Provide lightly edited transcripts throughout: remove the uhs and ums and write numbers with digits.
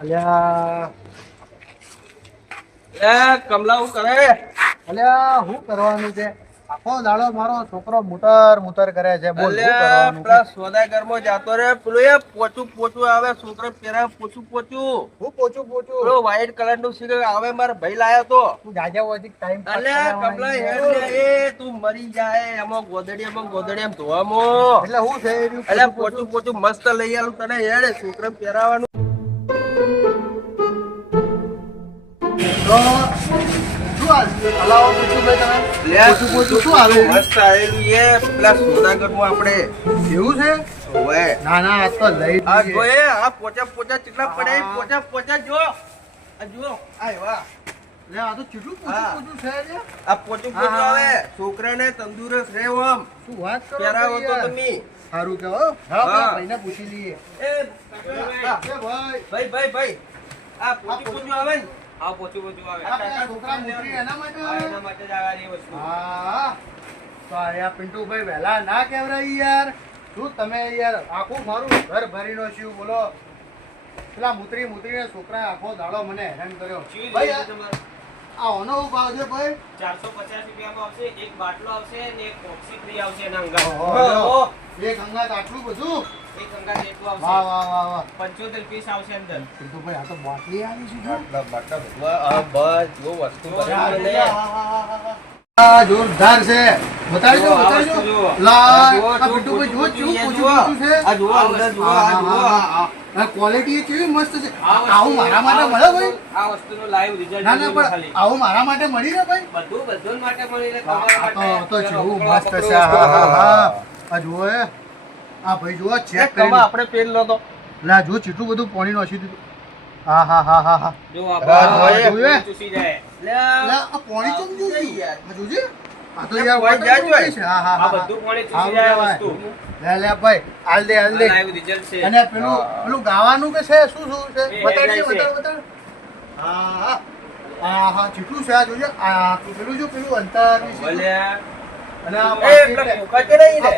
અલ્યા એ કમલા હું કરે? અલ્યા હું કરવાનું છે? આખો દાડો મારો છોકરો મુતર કરે છે. બોલ શું કરવાનું? પેલા સોદાગરમાં જાતો રે પેલું એ પોચું આવે છોકરો પેરા પોચું હું પોચું પેલો વ્હાઈટ કલર નું સિગર આવે મારા ભાઈ લાયો તો. તું જાજા વધી ટાઈમ અલ્યા કમલા હેડ લે એ તું મરી જાય એમાં ગોદડી એમ ધોવામાં. એટલે હું છે અલ્યા પોચું મસ્ત લઈ આલું તને હેડ છોકરા પહેરાવાનું. મસ્ત આવેલું એ પેલા સોદાગરમાં આપણે એવું છે? ઓવે ના ના આ તો લઈ આ જોયે આ પોચા કેટલા પડ્યા પોચા જો આ જો આ વાહ લે આ તો કેટલું પોચું છે રે. આ પોચું આવે છોકરાને તંદુરસ્ત રહે આમ શું વાત કરો પહેરાવો તો યાર? તમે સારું કે હો. હા. ભાઈને પૂછી લઈએ. એ ભાઈ ભાઈ આ પોચું આવે ને આ પોચું આવે. આ છોકરા મુતરી એના માટે એના માટે જ આ વસ્તુ. હા તો આ પિન્ટુભાઈ વહેલા ના કેવરાઈ યાર. શું તમે યાર આખું મારું ઘર ભરીનો છું બોલો. પેલા મુતરીને છોકરા આખો દાડો મને હેરાન કર્યો. ભાઈ આ ઓનો ભાવ છે ભાઈ? 450 રૂપિયામાં આવશે. એક બાટલો આવશે ને એક ઓક્સી ફ્રી આવશે એના અંગાત. ઓહો. એક અંગાત આટલું બધું? એક અંગાત એટલું આવશે. વાહ વાહ વાહ વાહ. 75 પીસ આવશે અંદર. પિન્ટુભાઈ આ તો બાટલી આવી છે જો. બસ જો વસ્તુ બતાવી મને. આ જોરદાર છે. બતાવી દો આ બતાવી વસ્તુ દો. જુઓ. લા જુઓ, આ પિન્ટુભાઈ જુઓ જુઓ, કેવું જુઓ. પોચું છે. આ જુઓ અંદર જુઓ આ જુઓ આ ક્વોલિટી કેવી મસ્ત છે. આ વસ્તુ- આવું મારા માટે મળે ભાઈ? આ વસ્તુનો લાઈવ રિઝલ્ટ ના ના પણ આવું મારા માટે મળી રહે ભાઈ? બધું માટે મળી રહે તમારા આ તો માટે. જેવું પકડો, મસ્ત પકડો છે. હા વસ્તુ. હા હા આ જુઓ એ. આ ભાઈ જુઓ ચેક કરી આપણે પેલ લો તો લા જો ચીટલું બધું પાણી નાખી દીધું. હા હા હા હા હા. જો આ હા, બધું જોઈએ. ચૂસી જાય. લા આ પાણી ચમ જોયું? યાર. આ જોજે. આ તો આ યાર પાણી waterproof જાય છે. હા હા આ હા બધું પાણી હા. ચૂસી જાય આ વસ્તુ. લે ભાઈ હાલ દે હાલ દે. લાઈવ રિઝલ્ટ છે. અને પેલું પેલું ગાવાનું કે છે શું છે? એ બતાડજે હેડલાઇટ છે. બતાડ. હા હા હા ચીટલું છે આ જોજે. આ પેલું જો પેલું અંતર ભલ્યા. અને આ એ પેલા કોકા કે નહીં રે?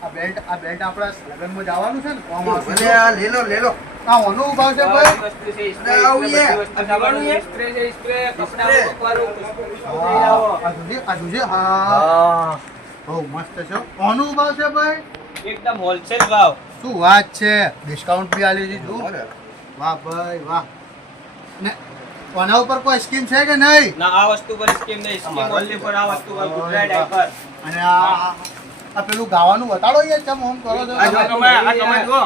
આ બેલ્ટ આપણા લગનમાં જવાનું છે ને તો આમ આવશે. ભલે આ લે લો આ ઓનો ભાવ છે આ ભાઈ? વસ્તુ છે, ના, આવું બધી છે. વસ્તુ આ પીવાનું છે? સ્પ્રે છે, સ્પ્રે, કપડાં સ્પ્રે. મૂકવાનું, ખુશ્બુ હા, થઈ જાઓ. આ જોજે હા બહુ મસ્ત છે. ઓનો ભાવ છે ભાઈ? એકદમ હોલસેલ ભાવ. શું વાત છે. ડિસ્કાઉન્ટ બી આલી છે જો. વાહ ભાઈ વાહ. ને આના ઉપર કોઈ સ્કીમ છે કે નહીં? ના આ વસ્તુ પર સ્કીમ નહીં, સ્કીમ ઓનલી પર આ વસ્તુ પર ગુજરાત ડાયપર. અને આ પેલું ગાવાનું બતાડો યાર ચમ હોમ કરો છો. આ જો કમાય જુઓ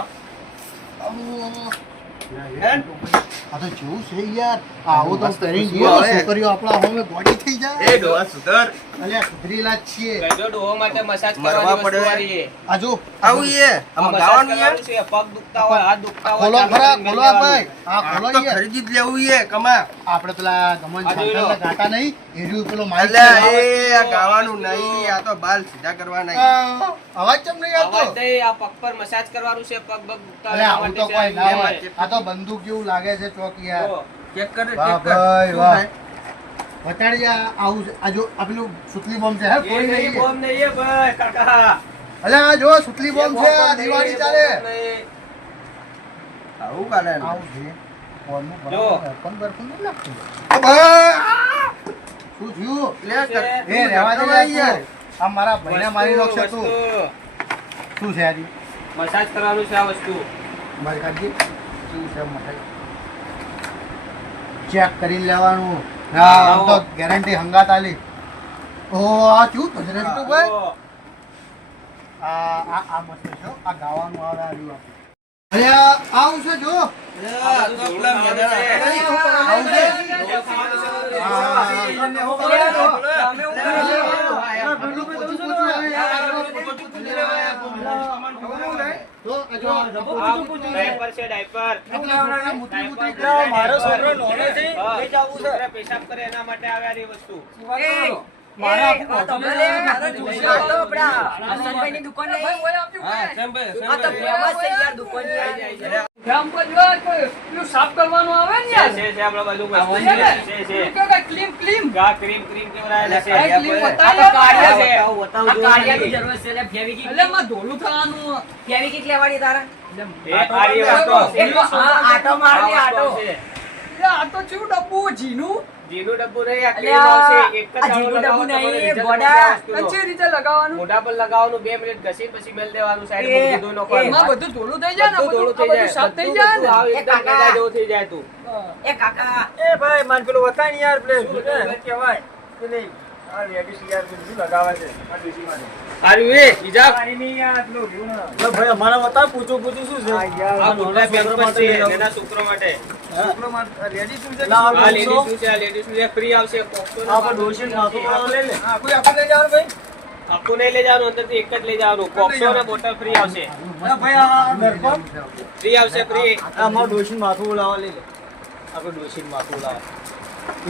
આ તો જેવું છે યાર. આવું તો પહેરીને જઈએ તો છોકરીઓ આપણા હોમે બોડી થઈ જાય. એ ડોહા સુધર અલ્યા સુધરીલા જ છીએ. ગજો ડોહો માટે મસાજ મરવા કરવાની પડે. વસ્તુ આવી છે. આ જો આવું એ આ આમાં મસાજ ગાવાનું યાર કરવાનું છે, પગ દુખતા હોય, હાથ દુખતા હોય, ખોલો ચાલુ ખરા કરીને ખોલો લેવાનું. ભાઈ. હા આ ખોલો તો યાર. ખરીદી જ લેવું એ કમા આપણે પેલા ગમન આ જોઈ લો. છાંટણના ગાતા નહીં એર્યું પેલો માઈક અલ્યા છે. એ આ ગાવાનું નહીં આ તો બાલ સીધા કરવાના આ, અવાજ ચમ નહીં અવાજ આવતો? નહીં, આ પગ પર મસાજ કરવાનું છે, પગ બગ દુખતા અલ્યા હોય આવું એના તો માટે કોઈ છે. ના હોય. આ તો બંદૂક જેવું લાગે છે ચોક યાર. જો, ચેક કર વાહ ચેક કર ભાઈ, શું વાહ. થાય? બતાડજે આવું છે. આ જો આ પેલું સુતલી બોમ્બ છે હે એ કોઈ નહીં, નહીં. બોમ્બ નહીં, એ ભાઈ, કાકા. અલ્યા આ જો સુતલી બોમ્બ છે. એ આ બોમ્બ દિવાળી નહીં, ચાલે. બોમ્બ નહીં. આવું કાલે આવું છે. ફોનનું જો. ફોન બરફોન નહીં લાગતું. ભાઈ શું થયું? લે એ રહેવા દે યાર તું. આ મારા ભાઈને મારી વસ્તુ, નાખશે તું. વસ્તુ. શું છે આજી? મસાજ કરવાનું છે આ વસ્તુ. મારી કાઢજી. શું છે મટાઈ? ચેક કરી લેવાનું. હા આમ તો ગેરંટી હંગાત આલી. ઓહો આ શું ભજરે તું ભાઈ? જો, આ મસ્ત છે હો. આ ગાવાનું આવે આ રહ્યું આપણે. અરે આવું છે જો. આ તો પેલા મેદાન આપણે નહીં. આવું છે. તો આ જો આ ડાયપર છે, ડાયપર. મારો છોકરો નાનો છે. હા, છોકરા પેશાબ કરે એના માટે આવે આ વસ્તુ. હા, ચમ ભાઈ, ચમ ભાઈ. ગામ પર જો પેલું સાફ કરવાનું આવે ને યાર છે આપણા બાજુ આવો વસ્તુ છે છે ને? છે શું કહેવાય? ક્લીમ ક્લીમ ગા ક્રીમ ક્રીમ કેવરાયેલા છે આ ક્લીમ આ બતાવી તો કાળિયા યાર. છે. આ કાળિયાની જરૂર છે એટલે ફેવિકિક એટલે માં ધોલું થવાનું ફેવિકિક લેવાની તારા એ આ એ વાતો આવશે. આટો મારલી આટો એટલે આ તો ચેવું ડબ્બુ જીનું જીનું ડબ્બુ નહીં, આ એટલે ક્રીમ આવશે. એક જ આ દાણો જીનું લગાવો ડબ્બુ તમારે નહીં, result ગોડા. મળશે આ વસ્તુનો. કચ્છી રીતે લગાવવાનું મોઢા પર લગાવવાનું 2 મિનિટ ઘસીને પછી મેલ દેવાનું સાઈડ એ, પર ધોઈ નાખવાનું. એમાં બધું ધોલું થઈ જાય ને બધું બધું ધોળું આ થઈ બધું જાય. સાફ થઈ બધું જાય બધું આવ એ એકદમ કાકા. મેલા જેવું થઈ જાય તું. ને એ કાકા એ ભાઈ માન પેલું વતાણ યાર પેલે કહેવાય કે નહીં આ લેડીઝ યાર શું લગાવે છે આ ડોશી માટે હારું એ ઈજા પાણીની યાર પેલું રહ્યું ને ભાઈ અમારા વતાણ પૂછું શું છે આ મોટા પેમ્પર્સ છે એના છોકરો માટે. છોકરો માટે લેડીઝ શું છે આ લેડીઝ શું છે? આ લેડીઝ શું છે? ફ્રી આવશે. કોક્સોનો આપણે ડોશી માથું વાળો લઈ લે હા કોઈ આપણે લઈ જવાનું ભાઈ આખું નહીં લઈ જવાનું, અંદરથી એક જ લઈ જવાનું. કોક્સો અને બોટલ ફ્રી આવશે. હા ભાઈ આ દર્પણ ફ્રી આવશે ફ્રી. આ અમારું ડોશી માથું ઉલાવા લઈ લે આપણે ડોશી માથું ઉલાવા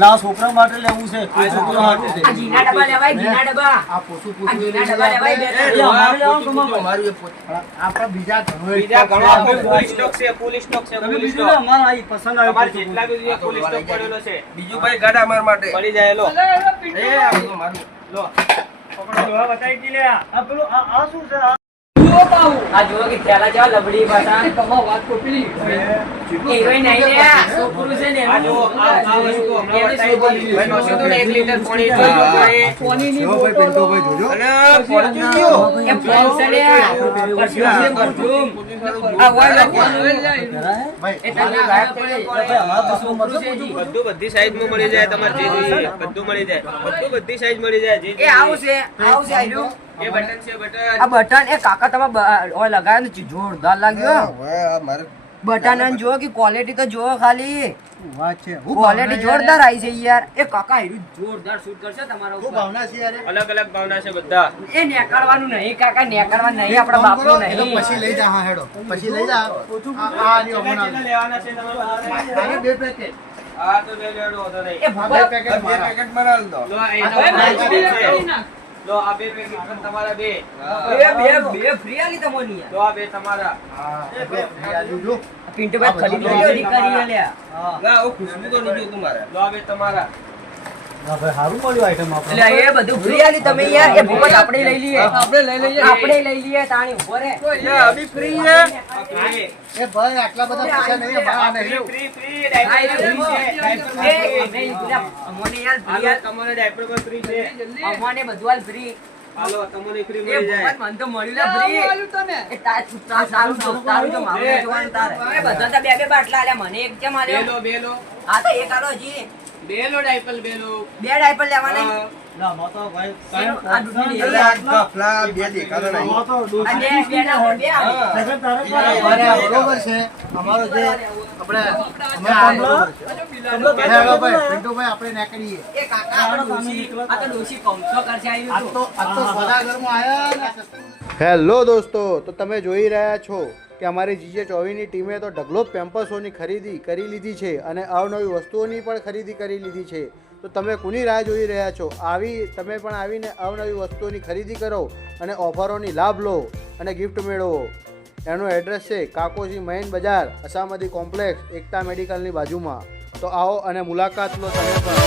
ના છોકરા માટે લેવું છે કોઈ છોકરો હાટું છે આ ઘીના ડબ્બા લેવાય ઘીના ડબ્બા આ પોસું આ ઘીના ડબ્બા લેવાય બે એ ત્રણ. અમારે લેવાનું તમારે અમારું એ પોતે. આપણા બીજા ઘણો બીજા ઘણો આખો ફૂલ સ્ટોક છે, ફૂલ સ્ટોક છે, તમે ફૂલ બીજું સ્ટોક. લે, અમારે આ પસંદ આવે તમારે જેટલા બી જોઈએ ફૂલ સ્ટોક પડેલો છે. બીજું ભાઈ ગાડા અમાર માટે મળી જાય લો. એટલે હવે પિન્ટુ એ આ બધું મારું. લો. પકડો દોવા બતાવી દી લે આ પેલું આ શું છે જુઓ પાહુ. આ જુઓ કે થેલા જેવા લબડી પાછા આ કમા વાત કોપલી હીરોઈન નહીં લે છોકરું છે ને આ એનું. જુઓ, આ વસ્તુ હમણાં બતાવી દીધી. ભાઈ નોશી તો ને 1 લીટર પાણી જોજો ભાઈ. કોનીની જો ભાઈ પિન્ટુભાઈ જોજો અને ફોર્ચ્યુન ગયો. એ ફોન છે લે. પરફ્યુમ છે, પરફ્યુમ. આ વાય લખવાનું. ભાઈ એ તને ગાયબ પડી. બધું બધી સાઈઝમાં મળી જાય, તમારે જે જોઈએ બધું મળી જાય. બધું બધી સાઈઝ મળી જાય. જે એ આવું છે આયરું. એ બટન છે બટન. આ બટન એ કાકા તમે ઓય લગાવ્યો ને જોરદાર લાગ્યો બટન અને જો કે ક્વોલિટી તો જો ખાલી વાત છે હું ક્વોલિટી જોરદાર આવી છે યાર એ કાકા હીરું જોરદાર શૂટ કરશે તમારા હું ઉપર ભાવના છે યાર અલગ અલગ ભાવના છે બધા. એ નેકાળવાનું નહીં કાકા નેકાળવાનું નહીં આપણા બાપનું એ તો નહીં પછી લઈ જા હા હેડો પછી લઈ જા આ રહ્યો કેટલા હમણાં લેવાના છે તમારે? આને 2 પેકેટ હા તો લઈ લેવાનો વાંધો નહીં. એ આ ભૂપા 2 પેકેટ મારા લો આ આ એના ભાઈ, ઉપર કરી છે. નાખ. લો આ 2 પેકેટ પણ તમારા 2. બે ફ્રી આલી તમને યાર લો આ 2 તમારા. હા આ દીધું પિન્ટુભાઈ ખરીદી લેજો દીકરી લ્યા લા ઓ ખુશબુ તો નહીં જોતું મારે લો આ 2 તમારા. હા ભાઈ સારું મળ્યું આઈટમ આપણે એટલે એ બધું ફ્રી આલી તમે યાર એ ભૂપત આપણે લઈ લઈએ આપણે લઈ લઈએ આપણે લઈ લઈએ તાણી ઉભો રે અભી ફ્રી છે આ free. એ ભાઈ આટલા બધા પૈસા નહીં બા નહીં free, free, diaper free છે. diaper free છે. અમને યાર હાલો, તમારે diaper પણ free છે. અમને બધું હાલ ફ્રી હાલો, તમને free એ મળી જાય. ભૂપત મને તો મળ્યું લે, લે ફ્રી આવું આલ્યું તને. એ તારું તો મારું જોવાનું તારે એ બધા તો બે બાટલા આલ્યા મને એક કેમ બે આલ્યો લો, બે લો. હા તો એક આલો હજી બે લો diaper, બે લો. બે ડાયપર લેવાના હા. ના મો તો ભાઈ આ દૂધની ડેરી અલા, આ ગફલા બે દેખાતો નહીં મો તો બે ડાયપર બે આવે. અમારે આ બરોબર છે અમારો જે આપણે અમે પણ બરોબર છે હેડો ભાઈ પિન્ટુભાઈ આપણે નીકળીએ એ કાકા આપણે ડોશી આ તો ડોશી કમસો કરશે આવ્યું તો સોદાગરમાં આયા ને હેલો દોસ્તો તો તમે જોઈ રહ્યા છો કે અમારી જીજે ચોવીની ટીમે તો ઢગલો પેમ્પર્સોની ખરીદી કરી લીધી છે અને અવનવી વસ્તુઓની પણ ખરીદી કરી લીધી છે તો તમે કોની રાહ જોઈ રહ્યા છો તમે પણ આવીને અવનવી વસ્તુઓની ખરીદી કરો અને ઓફરોની લાભ લો અને ગિફ્ટ મેળવો એનું એડ્રેસ છે કાકોજી મૈન બજાર અસામદી કોમ્પ્લેક્સ એકતા મેડિકલની બાજુમાં તો આવો અને મુલાકાત લો તમે પણ